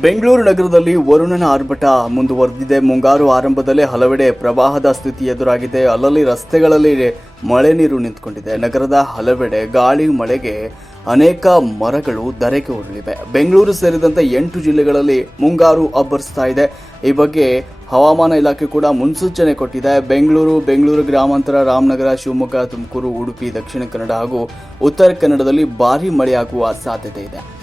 ಬೆಂಗಳೂರು ನಗರದಲ್ಲಿ ವರುಣನ ಆರ್ಭಟ ಮುಂದುವರೆದಿದೆ. ಮುಂಗಾರು ಆರಂಭದಲ್ಲೇ ಹಲವೆಡೆ ಪ್ರವಾಹದ ಸ್ಥಿತಿ ಎದುರಾಗಿದೆ. ಅಲ್ಲಲ್ಲಿ ರಸ್ತೆಗಳಲ್ಲಿ ಮಳೆ ನೀರು ನಿಂತ್ಕೊಂಡಿದೆ. ನಗರದ ಹಲವೆಡೆ ಗಾಳಿ, ಮಳೆಗೆ ಅನೇಕ ಮರಗಳು ಧರೆಗೆ ಉರುಳಿವೆ. ಬೆಂಗಳೂರು ಸೇರಿದಂತೆ ಎಂಟು ಜಿಲ್ಲೆಗಳಲ್ಲಿ ಮುಂಗಾರು ಅಬ್ಬರಿಸ್ತಾ ಇದೆ. ಈ ಬಗ್ಗೆ ಹವಾಮಾನ ಇಲಾಖೆ ಕೂಡ ಮುನ್ಸೂಚನೆ ಕೊಟ್ಟಿದೆ. ಬೆಂಗಳೂರು ಬೆಂಗಳೂರು ಗ್ರಾಮಾಂತರ, ರಾಮನಗರ, ಶಿವಮೊಗ್ಗ, ತುಮಕೂರು, ಉಡುಪಿ, ದಕ್ಷಿಣ ಕನ್ನಡ ಹಾಗೂ ಉತ್ತರ ಕನ್ನಡದಲ್ಲಿ ಭಾರೀ ಮಳೆಯಾಗುವ ಸಾಧ್ಯತೆ ಇದೆ.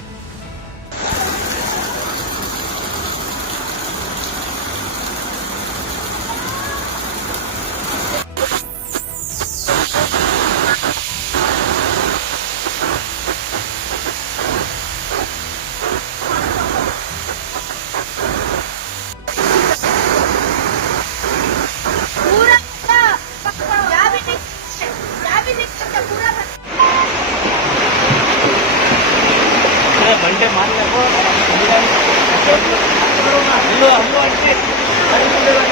ありがとうございます。